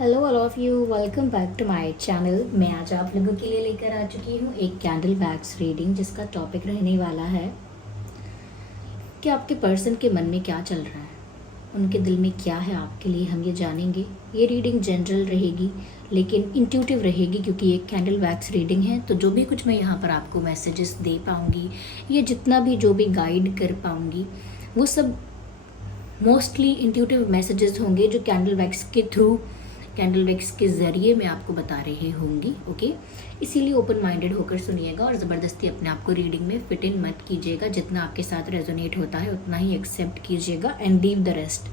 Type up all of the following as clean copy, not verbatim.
Hello all of you, welcome back to my channel. मैं आज आप लोगों के लिए लेकर आ चुकी हूँ एक कैंडल बैग्स रीडिंग, जिसका टॉपिक रहने वाला है कि आपके पर्सन के मन में क्या चल रहा है, उनके दिल में क्या है आपके लिए, हम ये जानेंगे। ये रीडिंग जनरल रहेगी लेकिन इंट्यूटिव रहेगी, क्योंकि ये कैंडल बैग्स रीडिंग है। तो जो भी कुछ मैं यहाँ पर आपको मैसेजेस दे पाऊँगी या जितना भी जो भी गाइड कर पाऊँगी, वो सब मोस्टली इंट्यूटिव मैसेजेस होंगे जो कैंडल बैग्स के थ्रू, कैंडल वैक्स के ज़रिए मैं आपको बता रही होंगी। ओके, इसीलिए ओपन माइंडेड होकर सुनिएगा और ज़बरदस्ती अपने आप को रीडिंग में फिट इन मत कीजिएगा। जितना आपके साथ रेजोनेट होता है उतना ही एक्सेप्ट कीजिएगा एंड लीव द रेस्ट,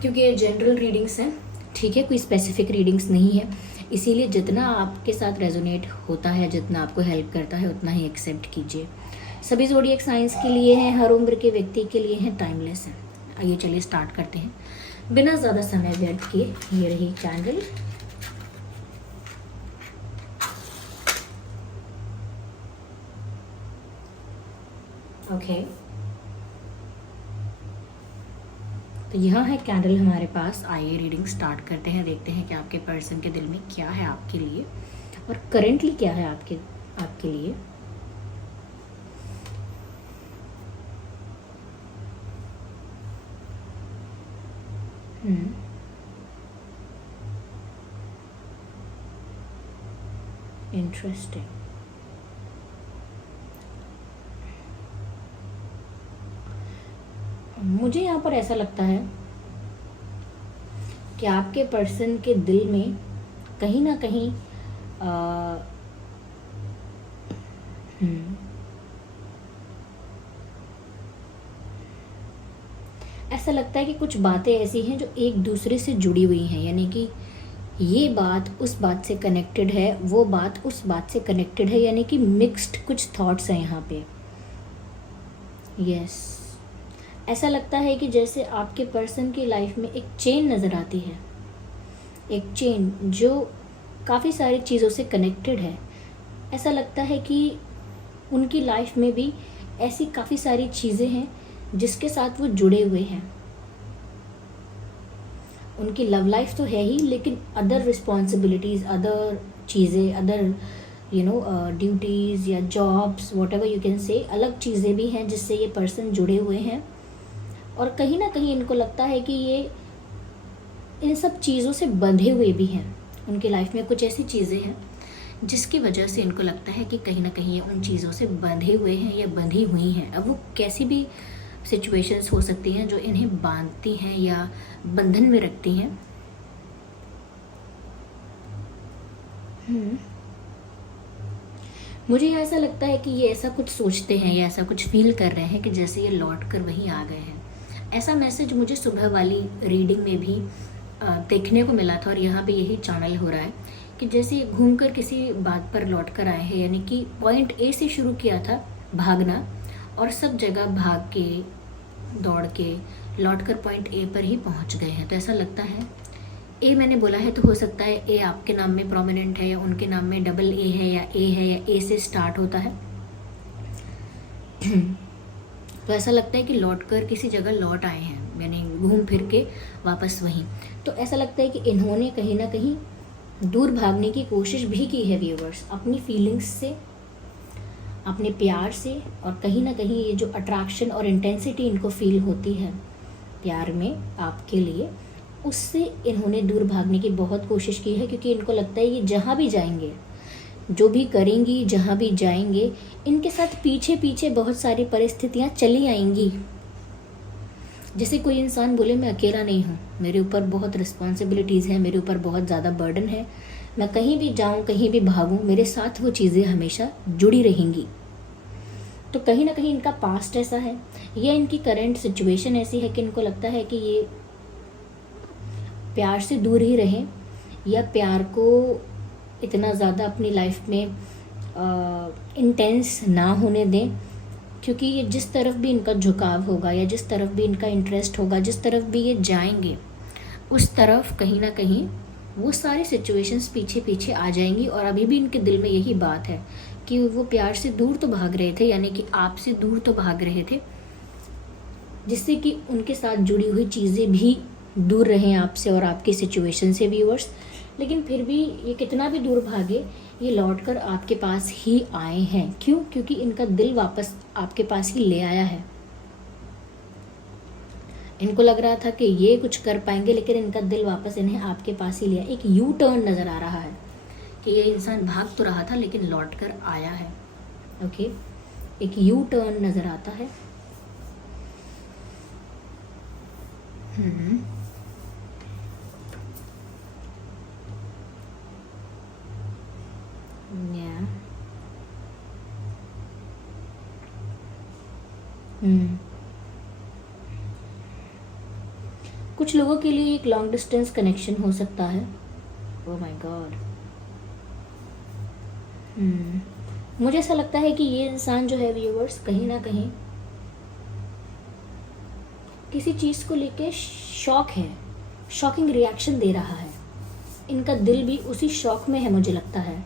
क्योंकि ये जनरल रीडिंग्स हैं, ठीक है, कोई स्पेसिफिक रीडिंग्स नहीं है। इसीलिए जितना आपके साथ रेजोनेट होता है, जितना आपको हेल्प करता है, उतना ही एक्सेप्ट कीजिए। सभी ज़ोडिएक साइंस के लिए हैं, हर उम्र के व्यक्ति के लिए हैं, टाइमलेस है। आइए चलिए स्टार्ट करते हैं बिना ज़्यादा समय व्यर्थ किए। ये रही कैंडल। ओके, तो यहाँ है कैंडल हमारे पास। आइए रीडिंग स्टार्ट करते हैं, देखते हैं कि आपके पर्सन के दिल में क्या है आपके लिए और करेंटली क्या है आपके लिए। इंटरेस्टिंग। मुझे यहाँ पर ऐसा लगता है कि आपके पर्सन के दिल में कहीं ना कहीं ऐसा लगता है कि कुछ बातें ऐसी हैं जो एक दूसरे से जुड़ी हुई हैं, यानी कि ये बात उस बात से कनेक्टेड है, वो बात उस बात से कनेक्टेड है, यानी कि मिक्स्ड कुछ थॉट्स हैं यहाँ पे। यस, ऐसा लगता है कि जैसे आपके पर्सन की लाइफ में एक चेन नज़र आती है, एक चेन जो काफ़ी सारी चीज़ों से कनेक्टेड है। ऐसा लगता है कि उनकी लाइफ में भी ऐसी काफ़ी सारी चीज़ें हैं जिसके साथ वो जुड़े हुए हैं। उनकी लव लाइफ तो है ही, लेकिन अदर रिस्पॉन्सिबिलिटीज़, अदर चीज़ें, अदर ड्यूटीज़ या jobs, what ever you can say, अलग चीज़ें भी हैं जिससे ये पर्सन जुड़े हुए हैं। और कहीं ना कहीं इनको लगता है कि ये इन सब चीज़ों से बंधे हुए भी हैं। उनकी लाइफ में कुछ ऐसी चीज़ें हैं जिसकी वजह से इनको लगता है कि कहीं ना कहीं ये उन चीज़ों से बंधे हुए हैं या बंधी हुई हैं। अब वो कैसी भी सिचुएशंस हो सकती हैं जो इन्हें बांधती हैं या बंधन में रखती हैं। मुझे ऐसा लगता है कि ये ऐसा कुछ सोचते हैं या ऐसा कुछ फील कर रहे हैं कि जैसे ये लौट कर वहीं आ गए हैं। ऐसा मैसेज मुझे सुबह वाली रीडिंग में भी देखने को मिला था और यहाँ पे यही चैनल हो रहा है कि जैसे ये घूम कर किसी बात पर लौट कर आए हैं, यानी कि पॉइंट ए से शुरू किया था भागना और सब जगह भाग के दौड़ के लौट कर पॉइंट ए पर ही पहुँच गए हैं। तो ऐसा लगता है, ए मैंने बोला है तो हो सकता है ए आपके नाम में प्रोमिनेंट है या उनके नाम में डबल ए है या ए से स्टार्ट होता है। तो ऐसा लगता है कि लौटकर किसी जगह लौट आए हैं, यानी घूम फिर के वापस वहीं। तो ऐसा लगता है कि इन्होंने कहीं ना कहीं दूर भागने की कोशिश भी की है व्यूअर्स, अपनी फीलिंग्स से, अपने प्यार से, और कहीं ना कहीं ये जो अट्रैक्शन और इंटेंसिटी इनको फील होती है प्यार में आपके लिए, उससे इन्होंने दूर भागने की बहुत कोशिश की है। क्योंकि इनको लगता है ये जहाँ भी जाएंगे, जो भी करेंगी, जहाँ भी जाएंगे, इनके साथ पीछे पीछे बहुत सारी परिस्थितियाँ चली आएंगी। जैसे कोई इंसान बोले मैं अकेला नहीं हूँ, मेरे ऊपर बहुत रिस्पॉन्सिबिलिटीज़ हैं, मेरे ऊपर बहुत ज़्यादा बर्डन है, मैं कहीं भी जाऊँ, कहीं भी भागूँ, मेरे साथ वो चीज़ें हमेशा जुड़ी रहेंगी। तो कहीं ना कहीं इनका पास्ट ऐसा है या इनकी करंट सिचुएशन ऐसी है कि इनको लगता है कि ये प्यार से दूर ही रहें या प्यार को इतना ज़्यादा अपनी लाइफ में इंटेंस ना होने दें, क्योंकि ये जिस तरफ भी इनका झुकाव होगा या जिस तरफ भी इनका इंटरेस्ट होगा, जिस तरफ भी ये जाएंगे, उस तरफ कहीं ना कहीं वो सारी सिचुएशंस पीछे पीछे आ जाएंगी। और अभी भी इनके दिल में यही बात है कि वो प्यार से दूर तो भाग रहे थे, यानी कि आपसे दूर तो भाग रहे थे, जिससे कि उनके साथ जुड़ी हुई चीज़ें भी दूर रहें आपसे और आपकी सिचुएशन से व्यूअर्स, लेकिन फिर भी ये कितना भी दूर भागे, ये लौटकर आपके पास ही आए हैं। क्यों? क्योंकि इनका दिल वापस आपके पास ही ले आया है। इनको लग रहा था कि ये कुछ कर पाएंगे, लेकिन इनका दिल वापस इन्हें आपके पास ही लिया। एक यू टर्न नज़र आ रहा है कि ये इंसान भाग तो रहा था लेकिन लौट कर आया है। ओके, एक यू टर्न नज़र आता है। या कुछ लोगों के लिए एक लॉन्ग डिस्टेंस कनेक्शन हो सकता है। Oh my God. मुझे ऐसा लगता है कि ये इंसान जो है व्यूअर्स, कहीं ना कहीं किसी चीज़ को लेके शॉक है, शॉकिंग रिएक्शन दे रहा है। इनका दिल भी उसी शॉक में है, मुझे लगता है।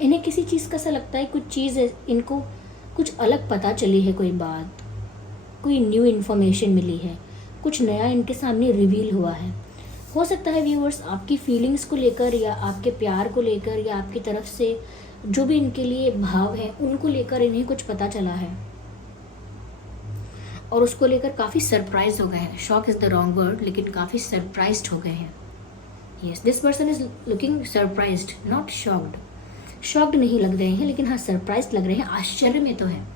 इन्हें किसी चीज़ का ऐसा लगता है, कुछ चीज़ इनको कुछ अलग पता चली है, कोई बात, कोई न्यू इन्फॉर्मेशन मिली है, कुछ नया इनके सामने रिवील हुआ है। हो सकता है व्यूअर्स आपकी फीलिंग्स को लेकर या आपके प्यार को लेकर या आपकी तरफ से जो भी इनके लिए भाव है उनको लेकर इन्हें कुछ पता चला है और उसको लेकर काफ़ी सरप्राइज हो गए हैं। Shock is the wrong word, लेकिन काफ़ी सरप्राइज्ड हो गए हैं। Yes, this person is looking surprised, not shocked. Shocked नहीं लग रहे हैं, लेकिन हाँ सरप्राइज्ड लग रहे हैं, आश्चर्य में तो है।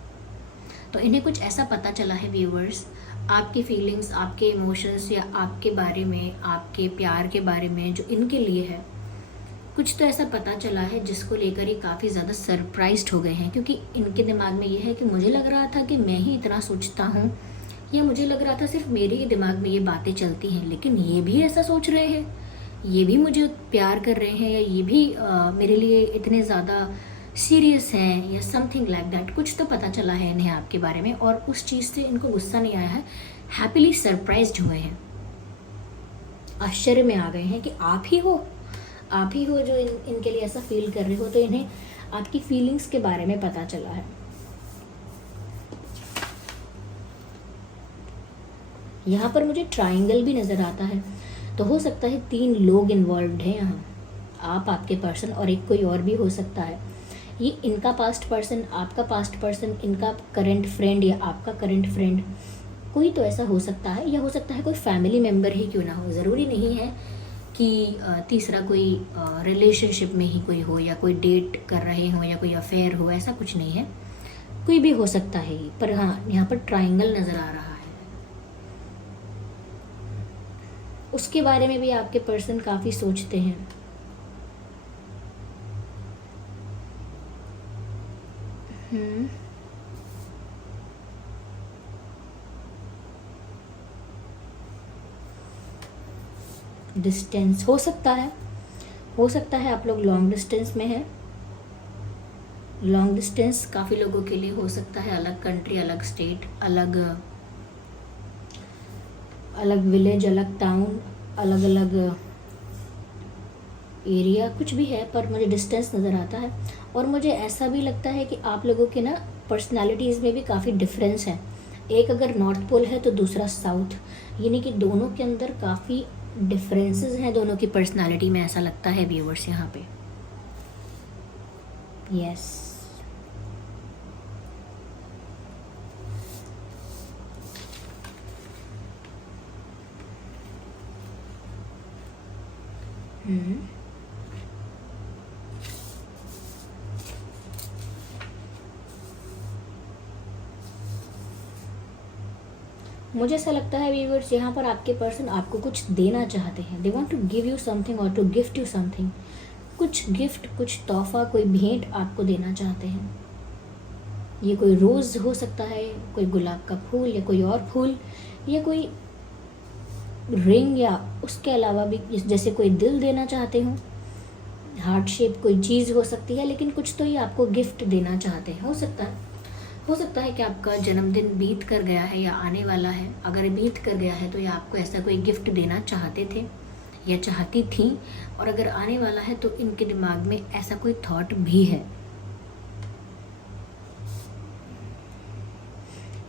तो इन्हें कुछ ऐसा पता चला है व्यूअर्स, आपकी फीलिंग्स, आपके इमोशंस या आपके बारे में, आपके प्यार के बारे में जो इनके लिए है, कुछ तो ऐसा पता चला है जिसको लेकर ये काफ़ी ज़्यादा सरप्राइज्ड हो गए हैं। क्योंकि इनके दिमाग में ये है कि मुझे लग रहा था कि मैं ही इतना सोचता हूँ, या मुझे लग रहा था सिर्फ मेरे ही दिमाग में ये बातें चलती हैं, लेकिन ये भी ऐसा सोच रहे हैं, ये भी मुझे प्यार कर रहे हैं, या ये भी मेरे लिए इतने ज़्यादा सीरियस हैं, या समथिंग लाइक दैट। कुछ तो पता चला है इन्हें आपके बारे में, और उस चीज़ से इनको गुस्सा नहीं आया है, हैप्पीली सरप्राइज्ड हुए हैं, आश्चर्य में आ गए हैं कि आप ही हो जो इनके लिए ऐसा फील कर रहे हो। तो इन्हें आपकी फीलिंग्स के बारे में पता चला है। यहाँ पर मुझे ट्रायंगल भी नज़र आता है, तो हो सकता है 3 लोग इन्वॉल्व्ड हैं यहाँ, आप, आपके पर्सन और एक कोई और भी हो सकता है। ये इनका पास्ट पर्सन, आपका पास्ट पर्सन, इनका करंट फ्रेंड या आपका करंट फ्रेंड, कोई तो ऐसा हो सकता है। या हो सकता है कोई फैमिली मेम्बर ही क्यों ना हो, ज़रूरी नहीं है कि तीसरा कोई रिलेशनशिप में ही कोई हो, या कोई डेट कर रहे हो, या कोई अफेयर हो, ऐसा कुछ नहीं है, कोई भी हो सकता है। पर हाँ, यहाँ पर ट्रायंगल नज़र आ रहा है। उसके बारे में भी आपके पर्सन काफ़ी सोचते हैं। डिस्टेंस हो सकता है आप लोग लॉन्ग डिस्टेंस में हैं। लॉन्ग डिस्टेंस काफ़ी लोगों के लिए हो सकता है अलग कंट्री, अलग स्टेट, अलग विलेज, अलग टाउन, अलग अलग एरिया, कुछ भी है, पर मुझे डिस्टेंस नज़र आता है। और मुझे ऐसा भी लगता है कि आप लोगों के ना पर्सनालिटीज़ में भी काफ़ी डिफरेंस है। एक अगर नॉर्थ पोल है तो दूसरा साउथ, यानी कि दोनों के अंदर काफ़ी डिफरेंसेस हैं दोनों की पर्सनालिटी में, ऐसा लगता है व्यूअर्स यहाँ पे। यस, मुझे ऐसा लगता है व्यूअर्स, यहाँ पर आपके पर्सन आपको कुछ देना चाहते हैं। They want to give you something और टू गिफ्ट यू समथिंग। कुछ गिफ्ट, कुछ तोहफा, कोई भेंट आपको देना चाहते हैं। ये कोई रोज़ हो सकता है, कोई गुलाब का फूल, या कोई और फूल, या कोई रिंग, या उसके अलावा भी जैसे कोई दिल देना चाहते हो, हार्ट शेप कोई चीज़ हो सकती है, लेकिन कुछ तो ये आपको गिफ्ट देना चाहते हैं। हो सकता है कि आपका जन्मदिन बीत कर गया है या आने वाला है। अगर बीत कर गया है तो ये आपको ऐसा कोई गिफ्ट देना चाहते थे या चाहती थी, और अगर आने वाला है तो इनके दिमाग में ऐसा कोई थॉट भी है।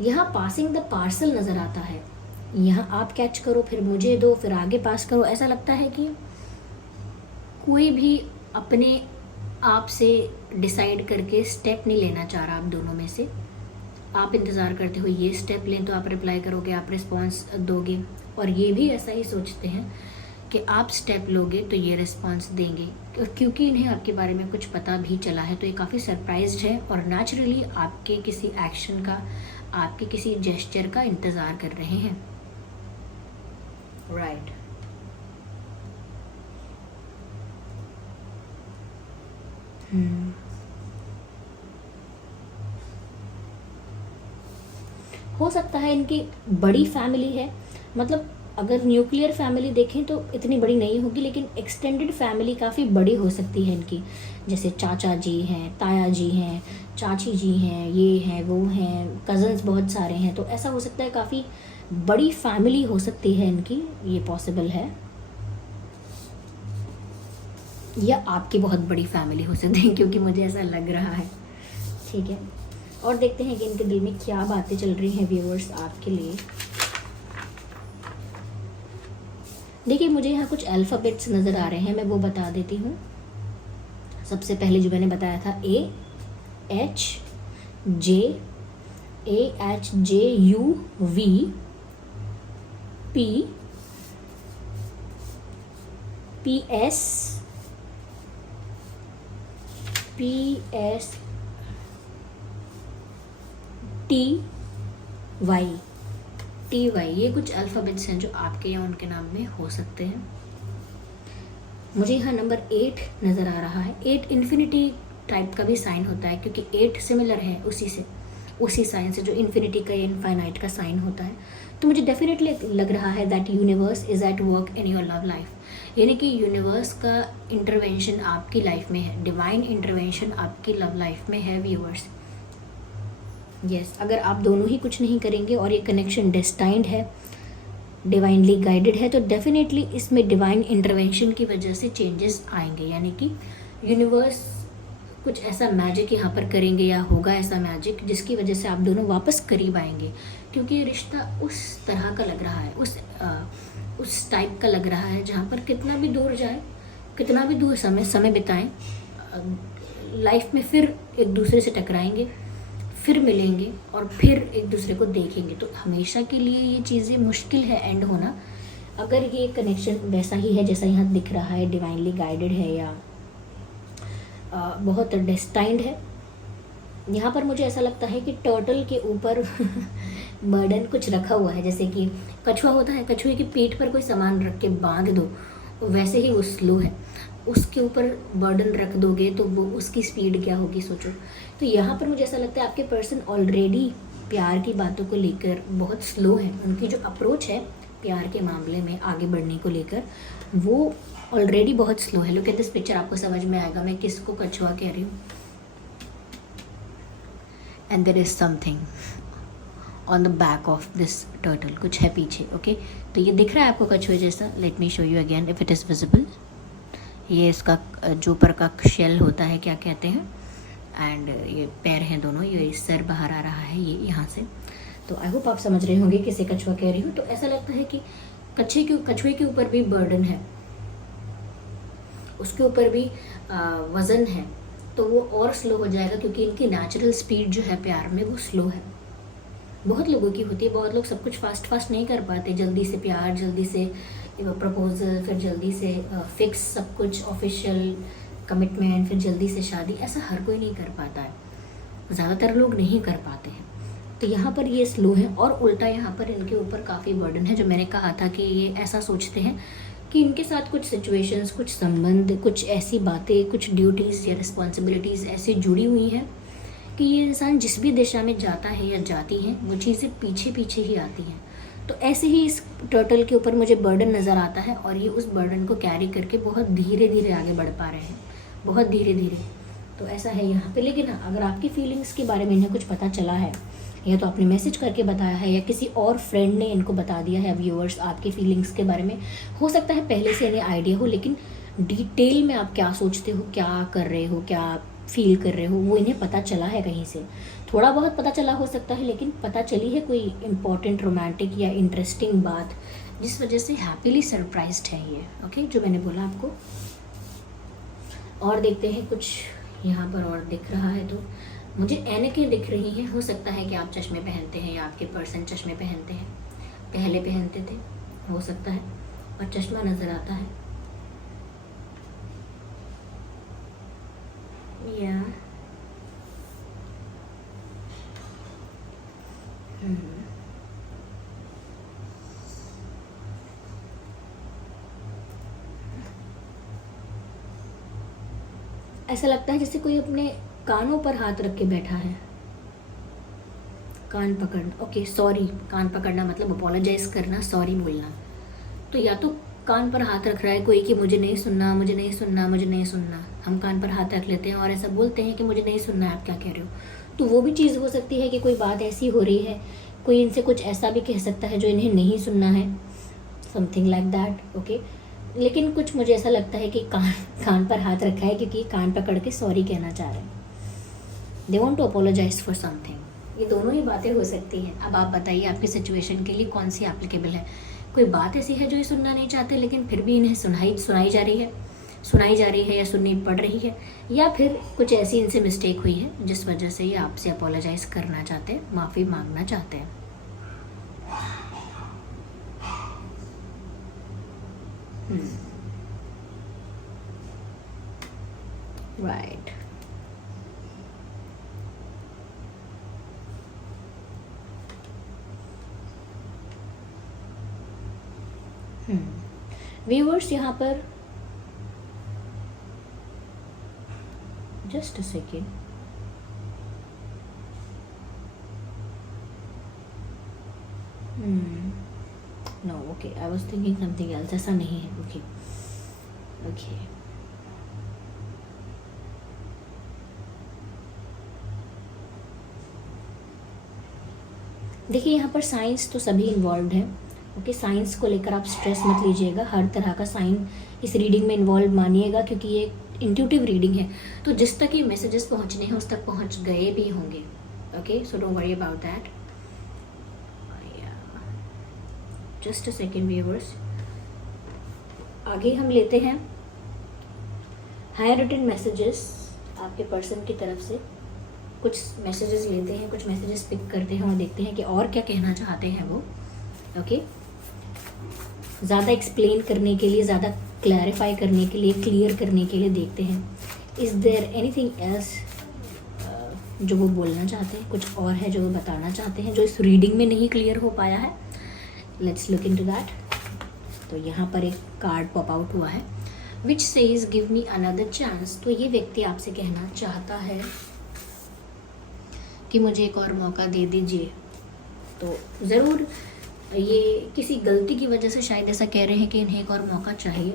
यहाँ पासिंग द पार्सल नज़र आता है। यहाँ आप कैच करो, फिर मुझे दो, फिर आगे पास करो। ऐसा लगता है कि कोई भी अपने आप से डिसाइड करके स्टेप नहीं लेना चाह रहा आप दोनों में से। आप इंतज़ार करते हो ये स्टेप लें तो आप रिप्लाई करोगे, आप रिस्पॉन्स दोगे, और ये भी ऐसा ही सोचते हैं कि आप स्टेप लोगे तो ये रिस्पॉन्स देंगे। क्योंकि इन्हें आपके बारे में कुछ पता भी चला है तो ये काफ़ी सरप्राइज्ड है और नेचुरली आपके किसी एक्शन का, आपके किसी जेस्चर का इंतज़ार कर रहे हैं। राइट। हो सकता है इनकी बड़ी फैमिली है, मतलब अगर न्यूक्लियर फैमिली देखें तो इतनी बड़ी नहीं होगी, लेकिन एक्सटेंडेड फैमिली काफ़ी बड़ी हो सकती है इनकी। जैसे चाचा जी हैं, ताया जी हैं, चाची जी हैं, ये हैं, वो हैं, कज़न्स बहुत सारे हैं। तो ऐसा हो सकता है काफ़ी बड़ी फैमिली हो सकती है इनकी, ये पॉसिबल है। या आपकी बहुत बड़ी फैमिली हो सकती है, क्योंकि मुझे ऐसा लग रहा है। ठीक है, और देखते हैं कि इनके दिल में क्या बातें चल रही हैं व्यूअर्स आपके लिए। देखिए, मुझे यहाँ कुछ अल्फ़ाबेट्स नज़र आ रहे हैं, मैं वो बता देती हूँ। सबसे पहले जो मैंने बताया था AHJUV TY, ये कुछ अल्फ़ाबेट्स हैं जो आपके या उनके नाम में हो सकते हैं। मुझे यहाँ नंबर 8 नज़र आ रहा है। 8 इन्फिनिटी टाइप का भी साइन होता है, क्योंकि 8 सिमिलर है उसी साइन से जो इन्फिनिटी का, इनफाइनाइट का साइन होता है। तो मुझे डेफिनेटली लग रहा है that universe is at work in your love life, यानी कि यूनिवर्स का इंटरवेंशन आपकी लाइफ में है, डिवाइन इंटरवेंशन आपकी लव लाइफ में है व्यूअर्स। यस, अगर आप दोनों ही कुछ नहीं करेंगे और ये कनेक्शन डेस्टाइंड है, डिवाइनली गाइडेड है, तो डेफिनेटली इसमें डिवाइन इंटरवेंशन की वजह से चेंजेस आएंगे, यानी कि यूनिवर्स कुछ ऐसा मैजिक यहाँ पर करेंगे या होगा ऐसा मैजिक जिसकी वजह से आप दोनों वापस करीब आएंगे। क्योंकि ये रिश्ता उस तरह का लग रहा है, उस टाइप का लग रहा है जहाँ पर कितना भी दूर जाए, कितना भी दूर समय बिताएं, लाइफ में फिर एक दूसरे से टकराएंगे, फिर मिलेंगे और फिर एक दूसरे को देखेंगे। तो हमेशा के लिए ये चीज़ें मुश्किल है एंड होना, अगर ये कनेक्शन वैसा ही है जैसा यहाँ दिख रहा है, डिवाइनली गाइडेड है या बहुत डेस्टाइंड है। यहाँ पर मुझे ऐसा लगता है कि टर्टल के ऊपर बर्डन कुछ रखा हुआ है, जैसे कि कछुआ होता है, कछुए की पीठ पर कोई सामान रख के बांध दो, वैसे ही वो स्लो है, उसके ऊपर बर्डन रख दोगे तो वो उसकी स्पीड क्या होगी सोचो। तो यहाँ पर मुझे ऐसा लगता है आपके पर्सन ऑलरेडी प्यार की बातों को लेकर बहुत स्लो है, उनकी जो अप्रोच है प्यार के मामले में आगे बढ़ने को लेकर वो ऑलरेडी बहुत स्लो है। लुक एट दिस पिक्चर, आपको समझ में आएगा मैं किसको कछुआ कह रही हूँ। And there is something on the back of this turtle, कुछ है पीछे। ओके, तो ये दिख रहा है आपको कछुए जैसा। Let me show you again if it is visible. ये इसका जो ऊपर का शेल होता है क्या कहते हैं, एंड ये पैर हैं दोनों, ये सर बाहर आ रहा है ये यहाँ से। तो आई होप आप समझ रहे होंगे किसे कछुआ कह रही हूँ। तो ऐसा लगता है कि कछुए के ऊपर भी बर्डन है, उसके ऊपर भी वज़न है, तो वो और स्लो हो जाएगा क्योंकि इनकी नेचुरल स्पीड जो है प्यार में वो स्लो है। बहुत लोगों की होती है, बहुत लोग सब कुछ फास्ट नहीं कर पाते, जल्दी से प्यार, जल्दी से प्रपोजल, फिर जल्दी से फिक्स सब कुछ ऑफिशियल कमिटमेंट, फिर जल्दी से शादी, ऐसा हर कोई नहीं कर पाता है, ज़्यादातर लोग नहीं कर पाते हैं। तो यहाँ पर ये स्लो है और उल्टा यहाँ पर इनके ऊपर काफ़ी बर्डन है, जो मैंने कहा था कि ये ऐसा सोचते हैं कि इनके साथ कुछ सिचुएशंस, कुछ संबंध, कुछ ऐसी बातें, कुछ ड्यूटीज़ या रिस्पॉन्सिबिलिटीज़ ऐसी जुड़ी हुई हैं कि ये इंसान जिस भी दिशा में जाता है या जाती हैं वो चीज़ें पीछे ही आती हैं। तो ऐसे ही इस टर्टल के ऊपर मुझे बर्डन नज़र आता है और ये उस बर्डन को कैरी करके बहुत धीरे आगे बढ़ पा रहे हैं, बहुत धीरे। तो ऐसा है यहाँ पे। लेकिन अगर आपकी फीलिंग्स के बारे में इन्हें कुछ पता चला है, या तो आपने मैसेज करके बताया है या किसी और फ्रेंड ने इनको बता दिया है व्यूअर्स आपकी फीलिंग्स के बारे में, हो सकता है पहले से इन्हें आइडिया हो, लेकिन डिटेल में आप क्या सोचते हो, क्या कर रहे हो, क्या फील कर रहे हो, वो इन्हें पता चला है कहीं से। थोड़ा बहुत पता चला हो सकता है, लेकिन पता चली है कोई इम्पोर्टेंट रोमांटिक या इंटरेस्टिंग बात, जिस वजह से हैप्पीली सरप्राइज्ड है ये। ओके, जो मैंने बोला आपको। और देखते हैं कुछ यहाँ पर और दिख रहा है, तो मुझे ऐनकें दिख रही हैं। हो सकता है कि आप चश्मे पहनते हैं या आपके पर्सन चश्मे पहनते हैं, पहले पहनते थे, हो सकता है, और चश्मा नज़र आता है या ऐसा लगता है जैसे कोई अपने कानों पर हाथ रख के बैठा है। कान पकड़ना, ओके, सॉरी, कान पकड़ना मतलब अपोलोजाइज करना, सॉरी बोलना। तो या तो कान पर हाथ रख रहा है कोई कि मुझे नहीं सुनना, मुझे नहीं सुनना, मुझे नहीं सुनना। हम कान पर हाथ रख लेते हैं और ऐसा बोलते हैं कि मुझे नहीं सुनना है, आप क्या कह रहे हो। तो वो भी चीज़ हो सकती है कि कोई बात ऐसी हो रही है, कोई इनसे कुछ ऐसा भी कह सकता है जो इन्हें नहीं सुनना है, समथिंग लाइक दैट। ओके, लेकिन कुछ मुझे ऐसा लगता है कि कान पर हाथ रखा है क्योंकि कान पकड़ के सॉरी कहना चाह रहे हैं, they want to apologise for something. ये दोनों ही बातें हो सकती हैं। अब आप बताइए आपकी सिचुएशन के लिए कौन सी एप्लीकेबल है। कोई बात ऐसी है जो ये सुनना नहीं चाहते, लेकिन फिर भी इन्हें सुनाई जा रही है या सुननी पड़ रही है, या फिर कुछ ऐसी इनसे मिस्टेक हुई है जिस वजह से ये आपसे अपोलोजाइज करना चाहते हैं, माफ़ी मांगना चाहते हैं। राइट। व्यूअर्स यहाँ पर just a second, no, okay, I was thinking something else. ऐसा नहीं है। ओके ओके, देखिए यहाँ पर साइंस तो सभी इन्वॉल्व हैं। ओके, साइंस को लेकर आप स्ट्रेस मत लीजिएगा, हर तरह का साइन इस रीडिंग में इन्वॉल्व मानिएगा, क्योंकि ये इंट्यूटिव रीडिंग है। तो जिस तक ये मैसेजेस पहुँचने हैं उस तक पहुँच गए भी होंगे। Okay, so don't worry about that. Just a second viewers, आगे हम लेते हैं हायर रिटन मैसेजेस आपके पर्सन की तरफ से। कुछ मैसेजेस लेते हैं, कुछ मैसेजेस पिक करते हैं और देखते हैं कि और क्या कहना चाहते हैं वो। ओके, ज़्यादा एक्सप्लेन करने के लिए, ज़्यादा क्लैरिफाई करने के लिए, क्लियर करने के लिए देखते हैं इज़ देयर एनीथिंग एल्स जो वो बोलना चाहते हैं, कुछ और है जो वो बताना चाहते हैं जो इस रीडिंग में नहीं क्लियर हो पाया है। Let's look into that. तो यहाँ पर एक कार्ड पॉप आउट हुआ है which says give me another chance. तो ये व्यक्ति आपसे कहना चाहता है कि मुझे एक और मौका दे दीजिए। तो ज़रूर ये किसी गलती की वजह से शायद ऐसा कह रहे हैं कि इन्हें एक और मौका चाहिए,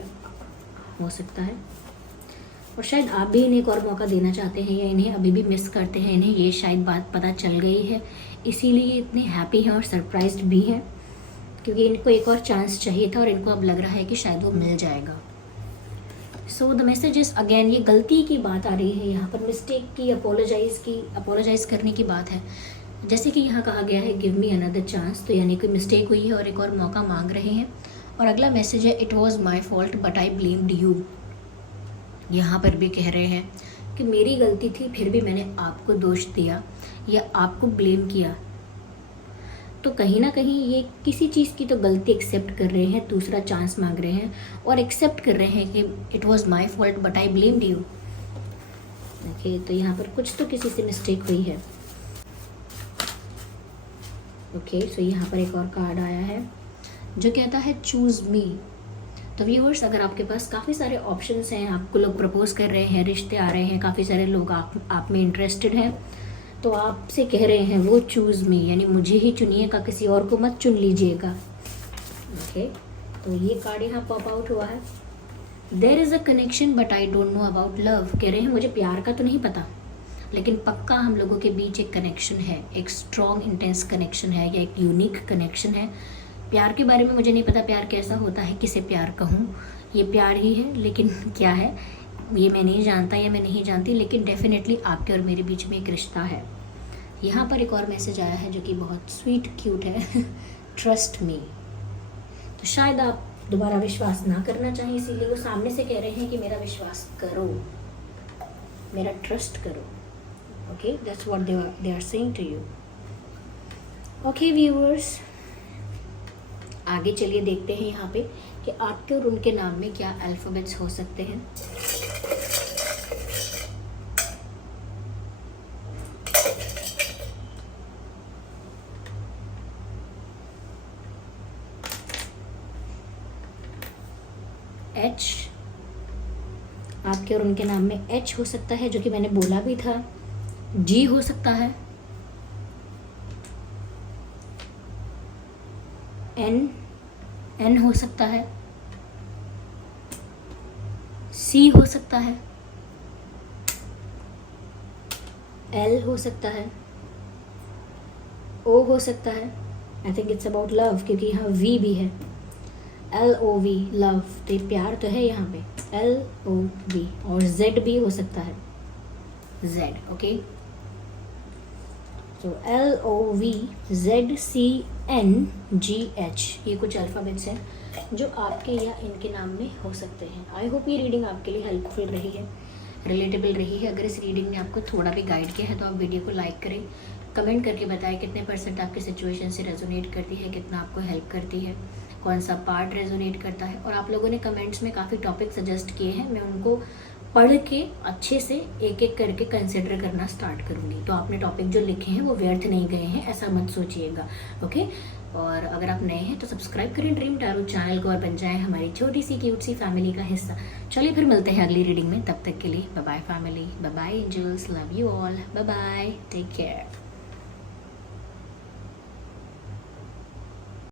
हो सकता है, और शायद आप भी इन्हें एक और मौका देना चाहते हैं या इन्हें अभी भी मिस करते हैं। इन्हें ये शायद बात पता चल गई है, इसीलिए इतने हैप्पी हैं और सरप्राइज्ड भी हैं, क्योंकि इनको एक और चांस चाहिए था और इनको अब लग रहा है कि शायद वो मिल जाएगा। सो द मैसेजेस अगेन, ये गलती की बात आ रही है यहाँ पर, मिस्टेक की, अपोलोजाइज करने की बात है। जैसे कि यहाँ कहा गया है गिव मी अनदर चांस, तो यानी कोई मिस्टेक हुई है और एक और मौका मांग रहे हैं। और अगला मैसेज है it was my fault but I blamed you. यहाँ पर भी कह रहे हैं कि मेरी गलती थी फिर भी मैंने आपको दोष दिया या आपको ब्लेम किया। तो कहीं ना कहीं ये किसी चीज़ की तो गलती एक्सेप्ट कर रहे हैं, दूसरा चांस मांग रहे हैं और एक्सेप्ट कर रहे हैं कि it was my fault but I blamed you. Okay, तो यहाँ पर कुछ तो किसी से मिस्टेक हुई है। ओके, सो यहाँ पर एक और कार्ड आया है जो कहता है चूज़ मी। तो व्यूअर्स, अगर आपके पास काफ़ी सारे ऑप्शंस हैं, आपको लोग प्रपोज कर रहे हैं, रिश्ते आ रहे हैं, काफ़ी सारे लोग आप में इंटरेस्टेड हैं, तो आपसे कह रहे हैं वो चूज़ मी, यानी मुझे ही चुनिएगा, किसी और को मत चुन लीजिएगा। ओके, तो ये कार्ड यहाँ पॉप आउट हुआ है। There is a connection but I don't know about love. कह रहे हैं मुझे प्यार का तो नहीं पता, लेकिन पक्का हम लोगों के बीच एक कनेक्शन है, एक स्ट्रॉन्ग इंटेंस कनेक्शन है या एक यूनिक कनेक्शन है। प्यार के बारे में मुझे नहीं पता प्यार कैसा होता है, किसे प्यार कहूँ, ये प्यार ही है, लेकिन क्या है ये मैं नहीं जानता या मैं नहीं जानती, लेकिन डेफिनेटली आपके और मेरे बीच में एक रिश्ता है। यहाँ पर एक और मैसेज आया है जो कि बहुत स्वीट क्यूट है, ट्रस्ट मी। तो शायद आप दोबारा विश्वास ना करना चाहें, इसीलिए वो सामने से कह रहे हैं कि मेरा विश्वास करो, मेरा ट्रस्ट करो। Okay, that's what they are saying to you. Okay viewers, आगे चलिए देखते हैं यहाँ पे कि आपके और उनके नाम में क्या अल्फ़ाबेट्स हो सकते हैं। एच, आपके और उनके नाम में एच हो सकता है, जो कि मैंने बोला भी था। जी हो सकता है, एन हो सकता है, सी हो सकता है, एल हो सकता है, ओ हो सकता है। I think it's about love, क्योंकि यहाँ वी भी है, LOV, लव, तो प्यार तो है यहाँ पे, LOV। और Z भी हो सकता है, Z। ओके, तो LOV ZCNGH, ये कुछ अल्फ़ाबेट्स हैं जो आपके या इनके नाम में हो सकते हैं। आई होप ये रीडिंग आपके लिए हेल्पफुल रही है, रिलेटेबल रही है। अगर इस रीडिंग ने आपको थोड़ा भी गाइड किया है तो आप वीडियो को लाइक करें, कमेंट करके बताएं कितने % आपकी सिचुएशन से रेजोनेट करती है, कितना आपको हेल्प करती है, कौन सा पार्ट रेजोनेट करता है। और आप लोगों ने कमेंट्स में काफ़ी टॉपिक सजेस्ट किए हैं, मैं उनको पढ़ के अच्छे से एक एक करके कंसिडर करना स्टार्ट करूँगी। तो आपने टॉपिक जो लिखे हैं वो व्यर्थ नहीं गए हैं, ऐसा मत सोचिएगा। ओके, और अगर आप नए हैं तो सब्सक्राइब करें ड्रीम टैरो चैनल को और बन जाएं हमारी छोटी सी क्यूट सी फैमिली का हिस्सा। चलिए फिर मिलते हैं अगली रीडिंग में, तब तक के लिए bye bye family, bye bye angels, love you all, bye bye, take care.